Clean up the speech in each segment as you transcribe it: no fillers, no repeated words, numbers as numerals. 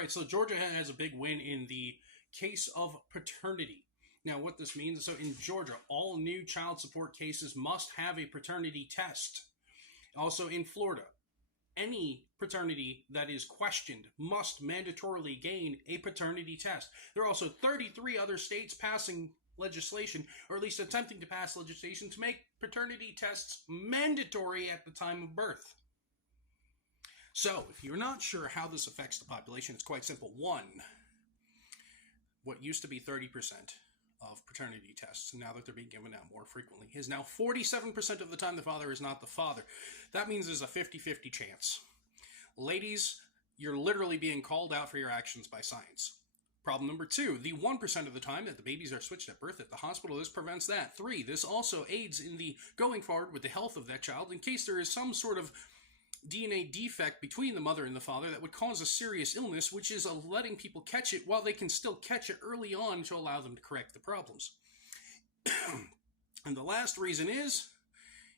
right, so Georgia has a big win in the case of paternity. Now, what this means, so in Georgia, all new child support cases must have a paternity test. Also in Florida, any paternity that is questioned must mandatorily gain a paternity test. There are also 33 other states passing legislation, or at least attempting to pass legislation, to make paternity tests mandatory at the time of birth. So, if you're not sure how this affects the population, it's quite simple. One, what used to be 30% of paternity tests, now that they're being given out more frequently, is now 47% of the time the father is not the father. That means there's a 50-50 chance. Ladies, you're literally being called out for your actions by science. Problem number 2, the 1% of the time that the babies are switched at birth at the hospital, this prevents that. 3, this also aids in the going forward with the health of that child in case there is some sort of DNA defect between the mother and the father that would cause a serious illness, which is letting people catch it while they can still catch it early on to allow them to correct the problems. And the last reason is,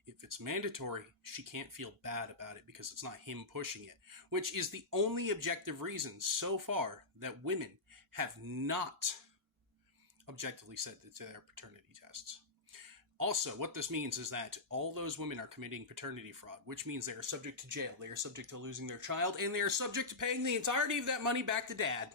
if it's mandatory, she can't feel bad about it because it's not him pushing it, which is the only objective reason so far that women have not objectively said to their paternity tests. Also, what this means is that all those women are committing paternity fraud, which means they are subject to jail, they are subject to losing their child, and they are subject to paying the entirety of that money back to dad.